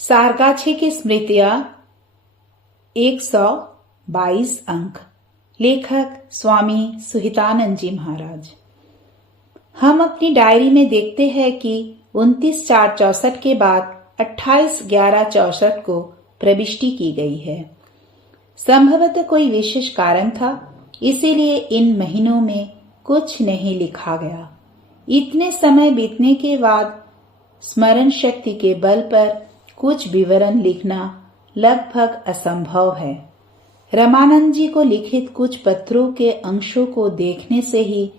सारगाछी की स्मृतियां 122 अंक। लेखक स्वामी सुहितानंद जी महाराज। हम अपनी डायरी में देखते हैं कि 29/4/64 के बाद 28/11/64 को प्रविष्टि की गई है। संभवतः कोई विशेष कारण था, इसीलिए इन महीनों में कुछ नहीं लिखा गया। इतने समय बीतने के बाद स्मरण शक्ति के बल पर कुछ विवरण लिखना लगभग असंभव है। रामानंद जी को लिखित कुछ पत्रों के अंशों को देखने से ही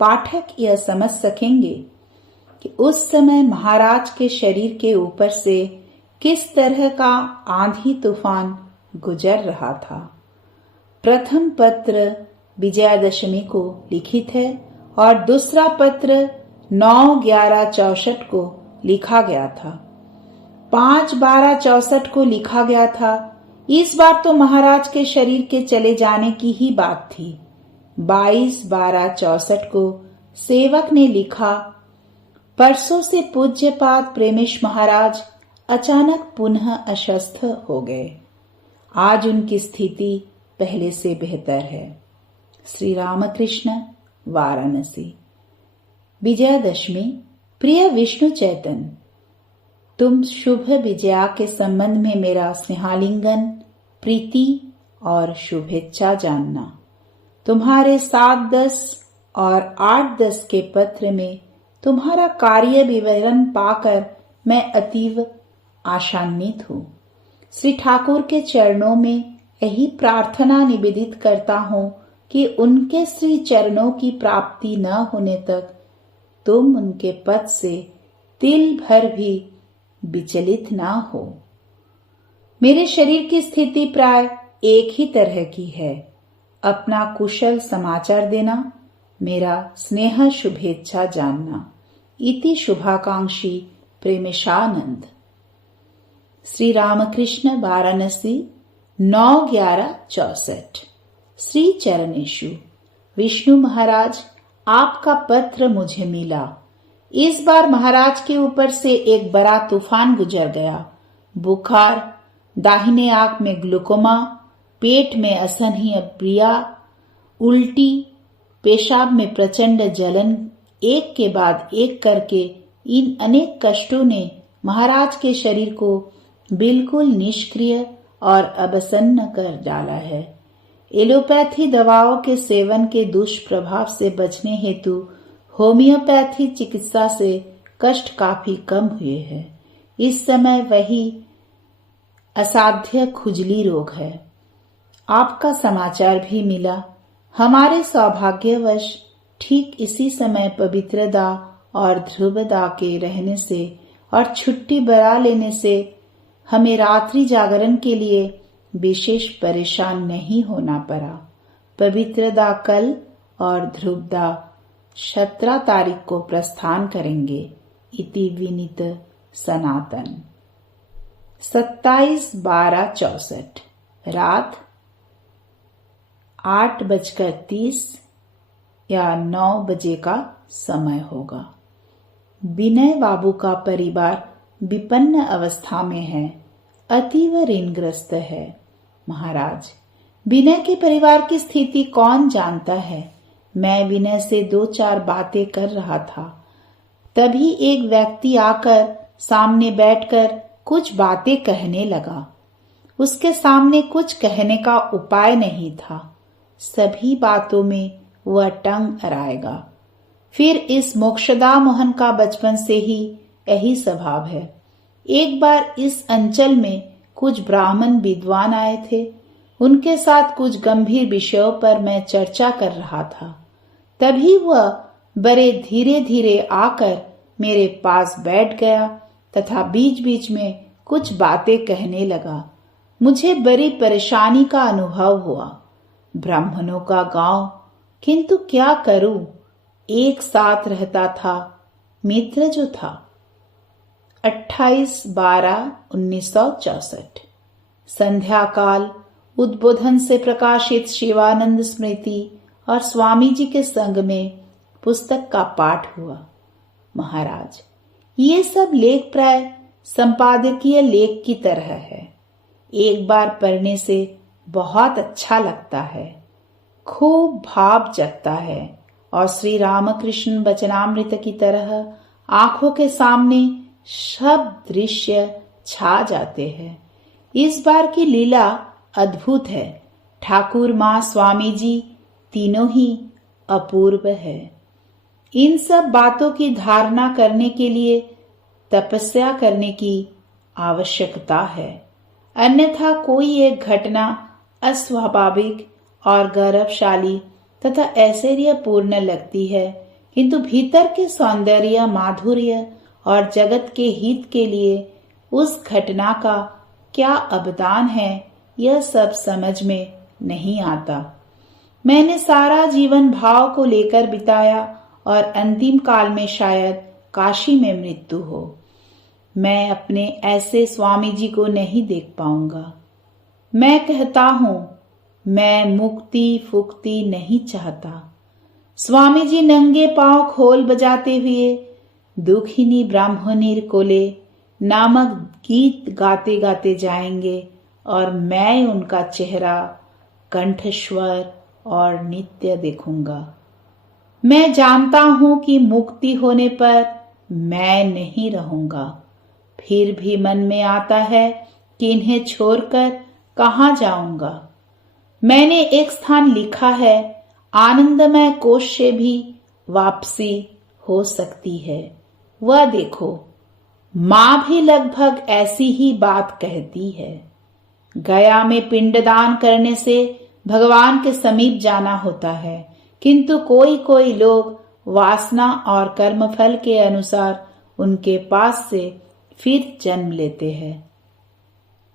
पाठक यह समझ सकेंगे कि उस समय महाराज के शरीर के ऊपर से किस तरह का आंधी तूफान गुजर रहा था। प्रथम पत्र विजयादशमी को लिखित है और दूसरा पत्र 9/11/64 को लिखा गया था। 5/12/64 को लिखा गया था। इस बार तो महाराज के शरीर के चले जाने की ही बात थी। 22/12/64 को सेवक ने लिखा, परसों से पूज्यपाद प्रेमेश महाराज अचानक पुनः अस्वस्थ हो गए। आज उनकी स्थिति पहले से बेहतर है। श्री रामकृष्ण, वाराणसी। विजयादशमी। प्रिय विष्णु चैतन्य, तुम शुभ विजया के संबंध में मेरा स्नेहालिंगन, प्रीति और शुभेच्छा जानना। तुम्हारे 7-10 और 8-10 के पत्र में तुम्हारा कार्य विवरण पाकर मैं अतीव आशान्वित हूँ। श्री ठाकुर के चरणों में यही प्रार्थना निवेदित करता हूँ कि उनके श्री चरणों की प्राप्ति न होने तक तुम उनके पद से तिल भर भी विचलित ना हो। मेरे शरीर की स्थिति प्राय एक ही तरह की है। अपना कुशल समाचार देना, मेरा स्नेह शुभेच्छा जानना। इति शुभाकांक्षी प्रेमेशानंद। श्री रामकृष्ण, वाराणसी, 9/11/64। श्री चरणेशु। विष्णु महाराज, आपका पत्र मुझे मिला। इस बार महाराज के ऊपर से एक बड़ा तूफान गुजर गया। बुखार, दाहिने आंख में ग्लूकोमा, पेट में असहनीय पीड़ा, उल्टी, पेशाब में प्रचंड जलन, एक के बाद एक करके इन अनेक कष्टों ने महाराज के शरीर को बिल्कुल निष्क्रिय और अवसन्न कर डाला है। एलोपैथी दवाओं के सेवन के दुष्प्रभाव से बचने हेतु होम्योपैथी चिकित्सा से कष्ट काफी कम हुए हैं। इस समय वही असाध्य खुजली रोग है। आपका समाचार भी मिला। हमारे सौभाग्यवश ठीक इसी समय पवित्रदा और ध्रुवदा के रहने से और छुट्टी बना लेने से हमें रात्रि जागरण के लिए विशेष परेशान नहीं होना पड़ा। पवित्रदा कल और ध्रुवदा 17 तारीख को प्रस्थान करेंगे। इति विनीत सनातन। 27/12/64 रात 8:30 या 9 बजे का समय होगा। विनय बाबू का परिवार विपन्न अवस्था में है, अतीव ऋणग्रस्त है। महाराज, विनय के परिवार की स्थिति कौन जानता है। मैं विनय से 2-4 बातें कर रहा था, तभी एक व्यक्ति आकर सामने बैठकर कुछ बातें कहने लगा। उसके सामने कुछ कहने का उपाय नहीं था। सभी बातों में वह टंग अड़ाएगा। फिर इस मोक्षदा मोहन का बचपन से ही यही स्वभाव है। एक बार इस अंचल में कुछ ब्राह्मण विद्वान आए थे। उनके साथ कुछ गंभीर विषयों पर मैं चर्चा कर रहा था। तभी वह बड़े धीरे धीरे आकर मेरे पास बैठ गया तथा बीच बीच में कुछ बातें कहने लगा। मुझे बड़ी परेशानी का अनुभव हुआ। ब्राह्मणों का गांव, किंतु क्या करूं, एक साथ रहता था, मित्र जो था। 28/12/1964। संध्या काल उद्बोधन से प्रकाशित शिवानंद स्मृति और स्वामी जी के संग में पुस्तक का पाठ हुआ। महाराज, ये सब लेख प्राय संपादकीय लेख की तरह है। एक बार पढ़ने से बहुत अच्छा लगता है, खूब भाव जगता है और श्री रामकृष्ण वचनामृत की तरह आंखों के सामने सब दृश्य छा जाते हैं। इस बार की लीला अद्भुत है। ठाकुर, माँ, स्वामी जी तीनों ही अपूर्व है। इन सब बातों की धारणा करने के लिए तपस्या करने की आवश्यकता है, अन्यथा कोई एक घटना अस्वाभाविक और गौरवशाली तथा ऐश्वर्यपूर्ण लगती है, किंतु भीतर के सौंदर्य, माधुर्य और जगत के हित के लिए उस घटना का क्या अवदान है, यह सब समझ में नहीं आता। मैंने सारा जीवन भाव को लेकर बिताया और अंतिम काल में शायद काशी में मृत्यु हो। मैं अपने ऐसे स्वामी जी को नहीं देख पाऊंगा। मैं कहता हूं, मैं मुक्ति फुक्ति नहीं चाहता। स्वामी जी नंगे पांव खोल बजाते हुए दुखिनी ब्राह्मणीर कोले नामक गीत गाते गाते जाएंगे और मैं उनका चेहरा, कंठस्वर और नित्य देखूंगा। मैं जानता हूं कि मुक्ति होने पर मैं नहीं रहूंगा। फिर भी मन में आता है कि इन्हें छोड़कर कहाँ जाऊंगा। मैंने एक स्थान लिखा है, आनंदमय कोश से भी वापसी हो सकती है। वह देखो, मां भी लगभग ऐसी ही बात कहती है। गया में पिंडदान करने से भगवान के समीप जाना होता है, किंतु कोई कोई लोग वासना और कर्मफल के अनुसार उनके पास से फिर जन्म लेते हैं।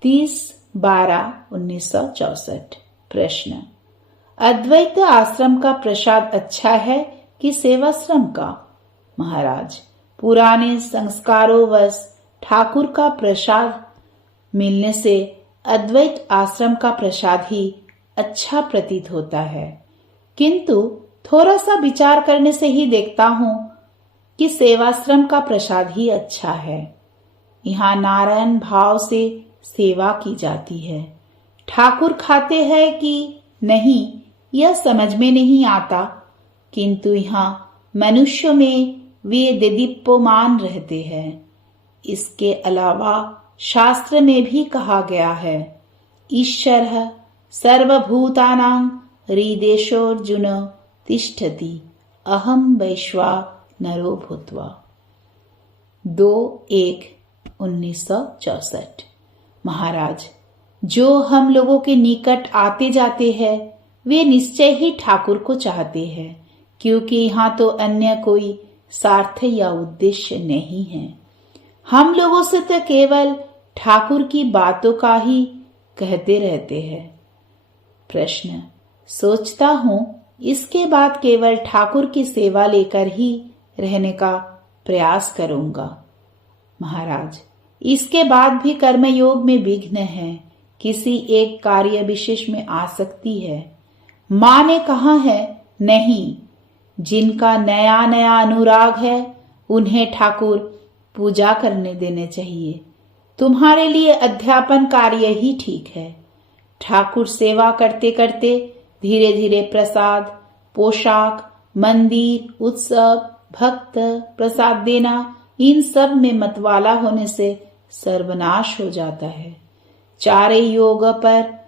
30/12/1964। प्रश्न: अद्वैत आश्रम का प्रसाद अच्छा है कि सेवाश्रम का? महाराज, पुराने संस्कारों वश ठाकुर का प्रसाद मिलने से अद्वैत आश्रम का प्रसाद ही अच्छा प्रतीत होता है, किंतु थोड़ा सा विचार करने से ही देखता हूं कि सेवाश्रम का प्रसाद ही अच्छा है। यहाँ नारायण भाव से सेवा की जाती है। ठाकुर खाते हैं कि नहीं यह समझ में नहीं आता, किंतु यहाँ मनुष्य में वे देदीप्यमान रहते हैं। इसके अलावा शास्त्र में भी कहा गया है, ईश्वरः सर्वभूतानां हृदेशोऽर्जुन तिष्ठति अहं वैश्वानरो भूत्वा। 2/1/1964। महाराज, जो हम लोगों के निकट आते जाते हैं वे निश्चय ही ठाकुर को चाहते हैं, क्योंकि यहाँ तो अन्य कोई स्वार्थ या उद्देश्य नहीं है। हम लोगों से तो केवल ठाकुर की बातों का ही कहते रहते हैं। प्रश्न: सोचता हूं इसके बाद केवल ठाकुर की सेवा लेकर ही रहने का प्रयास करूंगा। महाराज, इसके बाद भी कर्मयोग में विघ्न है, किसी एक कार्य विशेष में आसक्ति है। मां ने कहा है, नहीं, जिनका नया नया अनुराग है उन्हें ठाकुर पूजा करने देने चाहिए। तुम्हारे लिए अध्यापन कार्य ही ठीक है। ठाकुर सेवा करते करते धीरे धीरे प्रसाद, पोशाक, मंदिर, उत्सव, भक्त, प्रसाद देना, इन सब में मतवाला होने से सर्वनाश हो जाता है। चारे योग पर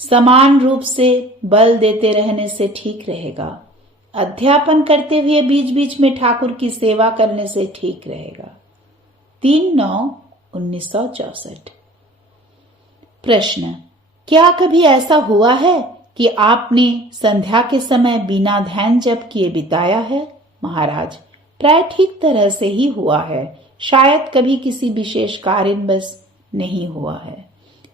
समान रूप से बल देते रहने से ठीक रहेगा। अध्यापन करते हुए बीच बीच में ठाकुर की सेवा करने से ठीक रहेगा। 3/9/1964। प्रश्न: क्या कभी ऐसा हुआ है कि आपने संध्या के समय बिना ध्यान जप किए बिताया है? महाराज, प्राय ठीक तरह से ही हुआ है, शायद कभी किसी विशेष कारणवश नहीं हुआ है।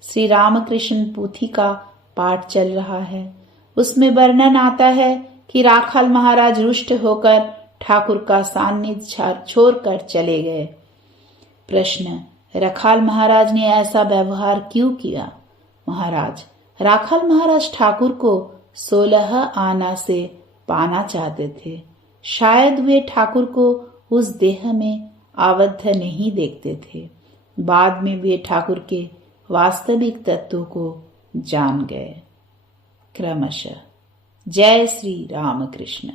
श्री रामकृष्ण पोथी का पाठ चल रहा है, उसमें वर्णन आता है कि राखाल महाराज रुष्ट होकर ठाकुर का सान्निध्य छोड़कर चले गए। प्रश्न: राखाल महाराज ने ऐसा व्यवहार क्यों किया? महाराज, राखाल महाराज ठाकुर को 16 आना से पाना चाहते थे। शायद वे ठाकुर को उस देह में आबद्ध नहीं देखते थे। बाद में वे ठाकुर के वास्तविक तत्व को जान गए। क्रमशः। जय श्री राम कृष्ण।